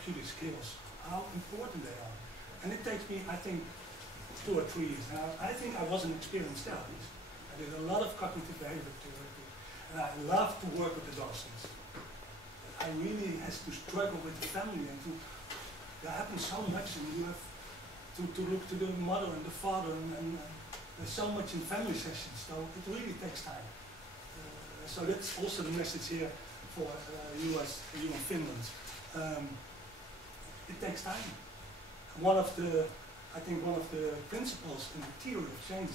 therapeutic skills, how important they are. And it takes me, I think, 2 or 3 years. Now, I think I was an experienced therapist. I did a lot of cognitive behavior therapy, and I love to work with adolescents. I really has to struggle with the family, and there happens so much, and you have to look to the mother and the father, and there's so much in family sessions, so it really takes time. So that's also the message here for you in Finland. It takes time. I think one of the principles in the theory of change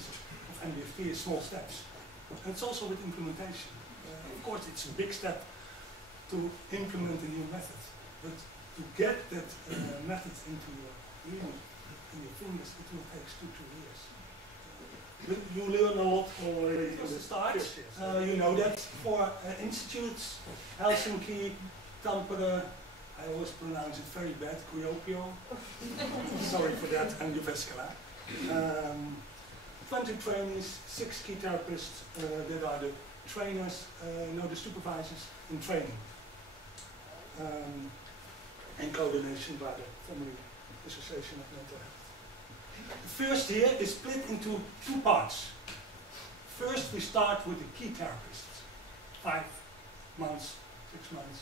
of MDFT is small steps. And it's also with implementation. Of course, it's a big step to implement a new method, but to get that method into your fingers, it will take 2-3 years. But you learn a lot already from the start. You know that for institutes, Helsinki, Tampere, I always pronounce it very bad, Kuopio. Sorry for that, and Jyväskylä. 20 trainees, 6 key therapists that are the trainers, the supervisors in training. And coordination by the Family Association of Mental Health. The first year is split into 2 parts. First we start with the key therapists, 5 months, 6 months,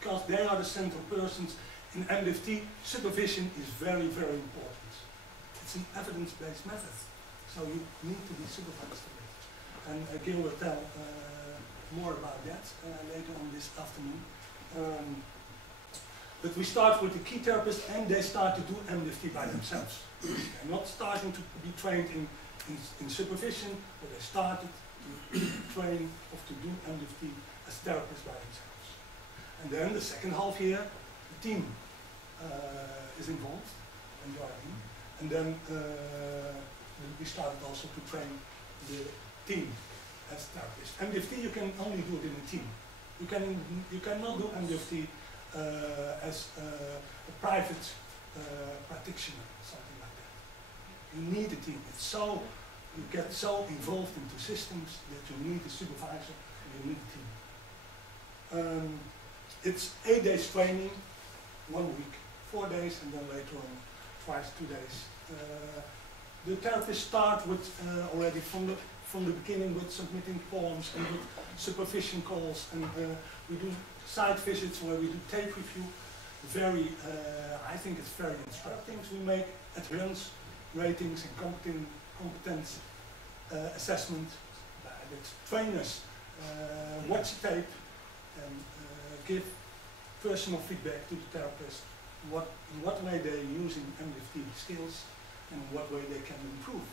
because they are the central persons. In MDFT, supervision is very, very important. It's an evidence-based method, so you need to be supervised a bit. And Gil will tell more about that later on this afternoon. But we start with the key therapists, and they start to do MDFT by themselves. They're not starting to be trained in supervision, but they started to train or to do MDFT as therapists by themselves. And then the second half year, the team is involved and joining. And then we started also to train the team as therapists. MDFT you can only do it in a team. You cannot do MDFT as a private practitioner, something like that. You need a team. You get so involved into systems that you need a supervisor and you need a team. It's 8 days training, 1 week, 4 days, and then later on twice 2 days. The therapists start with already from the beginning with submitting forms and with supervision calls, and we do site visits where we do tape review. I think it's very instructive. We make adherence ratings and competence assessment. That trainers watch the tape and give personal feedback to the therapist in what way they're using MDFT skills and in what way they can improve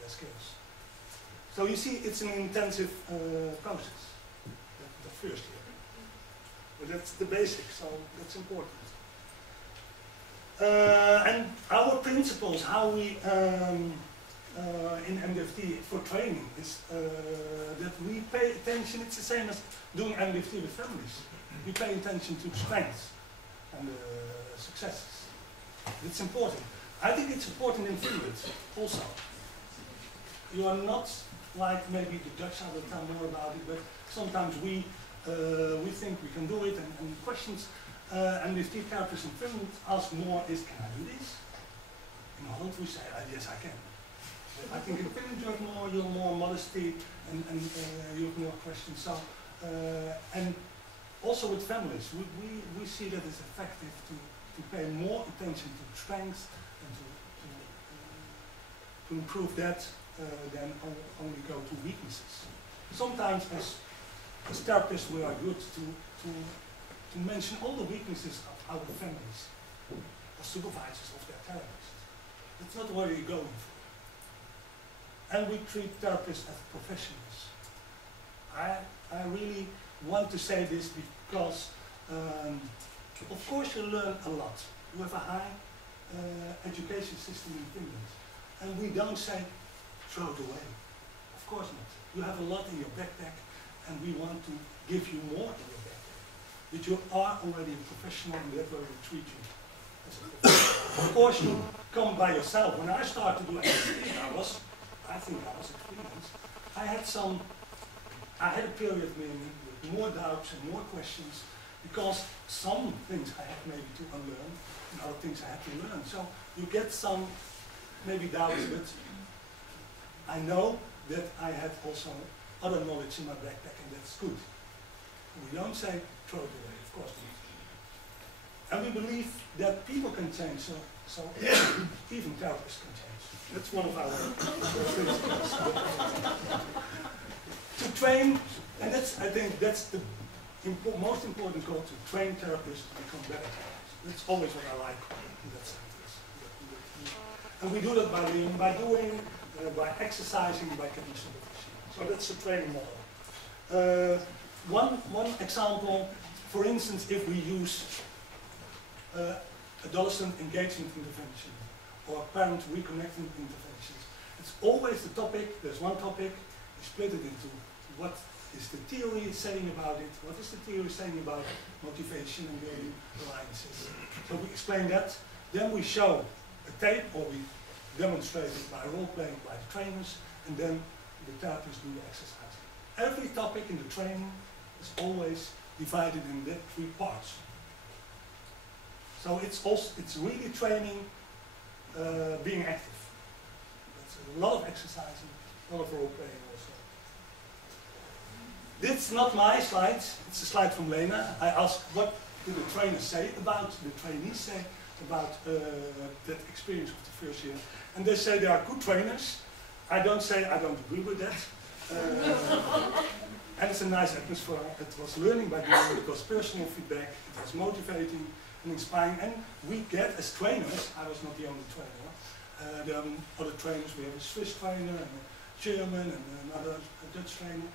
their skills. So you see, it's an intensive process, the first year. But that's the basics, so that's important. And our principles, how we in MDFT for training, is that we pay attention. It's the same as doing MDFT with families. We pay attention to strengths and successes. It's important. I think it's important in Finland also. You are not like maybe the Dutch, I will tell more about it, but sometimes we think we can do it, and questions MDFT therapists in Finland ask more is, can I do this? In Holland we say, yes I can. But I think in Finland you have more modesty and you have more questions. So, and also with families, we see that it's effective to pay more attention to strengths and to improve that than only go to weaknesses. Sometimes as therapists we are good to mention all the weaknesses of our families, or supervisors of their therapists. That's not what you're going for. And we treat therapists as professionals. I really want to say this because, of course you learn a lot. You have a high education system in Finland. And we don't say, throw it away. Of course not. You have a lot in your backpack, and we want to give you more in your backpack. But you are already a professional, and that's why we treat you as a professional. Of course you come by yourself. When I started to do MDFT, I think I was experienced. I had a period with more doubts and more questions, because some things I had maybe to unlearn, and other things I had to learn. So you get some maybe doubts, but I know that I had also other knowledge in my backpack, and that's good. We don't say throw it away, of course not. And we believe that people can change, so even therapists can change. That's one of our principles. To train, and I think that's the most important goal, to train therapists to become better therapists. That's always what I like in that sentence. And we do that by exercising, by getting supervision. So that's the training model. One example, for instance, if we use adolescent engagement intervention or parent reconnecting interventions, it's always the topic. There's one topic, we split it into what is the theory saying about it, what is the theory saying about motivation and building alliances. So we explain that, then we show a tape, or we demonstrate it by role-playing by the trainers, and then the therapists do the exercise. Every topic in the training is always divided in the 3 parts. So it's really training being active. That's a lot of exercising, a lot of role-playing also. This is not my slide, it's a slide from Lena. I asked what do the trainers say about, the trainees say about that experience of the first year. And they say they are good trainers. I don't say I don't agree with that. And it's a nice atmosphere. It was learning by doing, it was personal feedback, it was motivating and inspiring. And we get, as trainers, I was not the only trainer, there are other trainers. We have a Swiss trainer and a German and another Dutch trainer.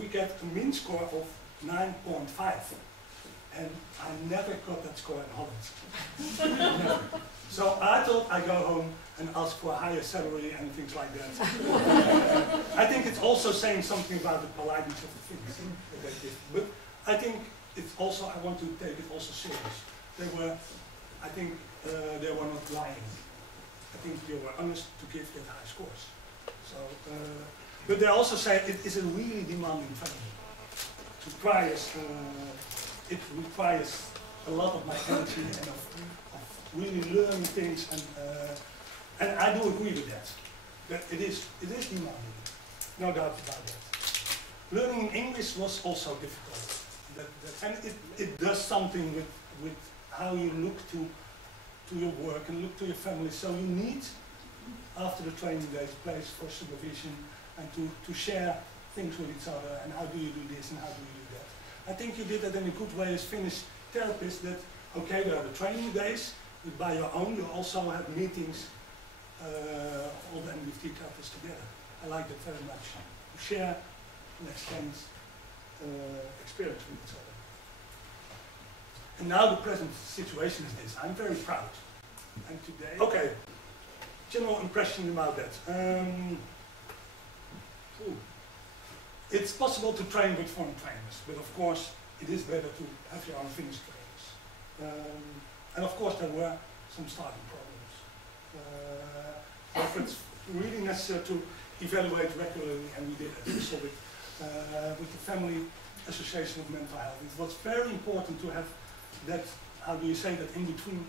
We get a mean score of 9.5. And I never got that score in Holland. Never. So I thought I'd go home and ask for a higher salary and things like that. I think it's also saying something about the politeness of the things that they did. But I think it's also, I want to take it also serious. They were, I think they were not lying. I think they were honest to give that high scores. So, but they also say it is a really demanding training. It requires a lot of my energy and of really learning things, and I do agree with that. That it is demanding, no doubt about that. Learning in English was also difficult, and it does something with how you look to your work and look to your family. So you need, after the training days, a place for supervision and to share things with each other, and how do you do this and how do you do that. I think you did that in a good way as Finnish therapists, that, okay, there are the training days, but by your own, you also have meetings of all the MDFT therapists together. I like that very much. To share and exchange experience with each other. And now the present situation is this. I'm very proud. And today, okay, general impression about that. It's possible to train with foreign trainers, but of course it is better to have your own Finnish trainers. And of course there were some starting problems. But it's really necessary to evaluate regularly, and we did it also with the Family Association of Mental Health. It was very important to have that, how do you say that, in between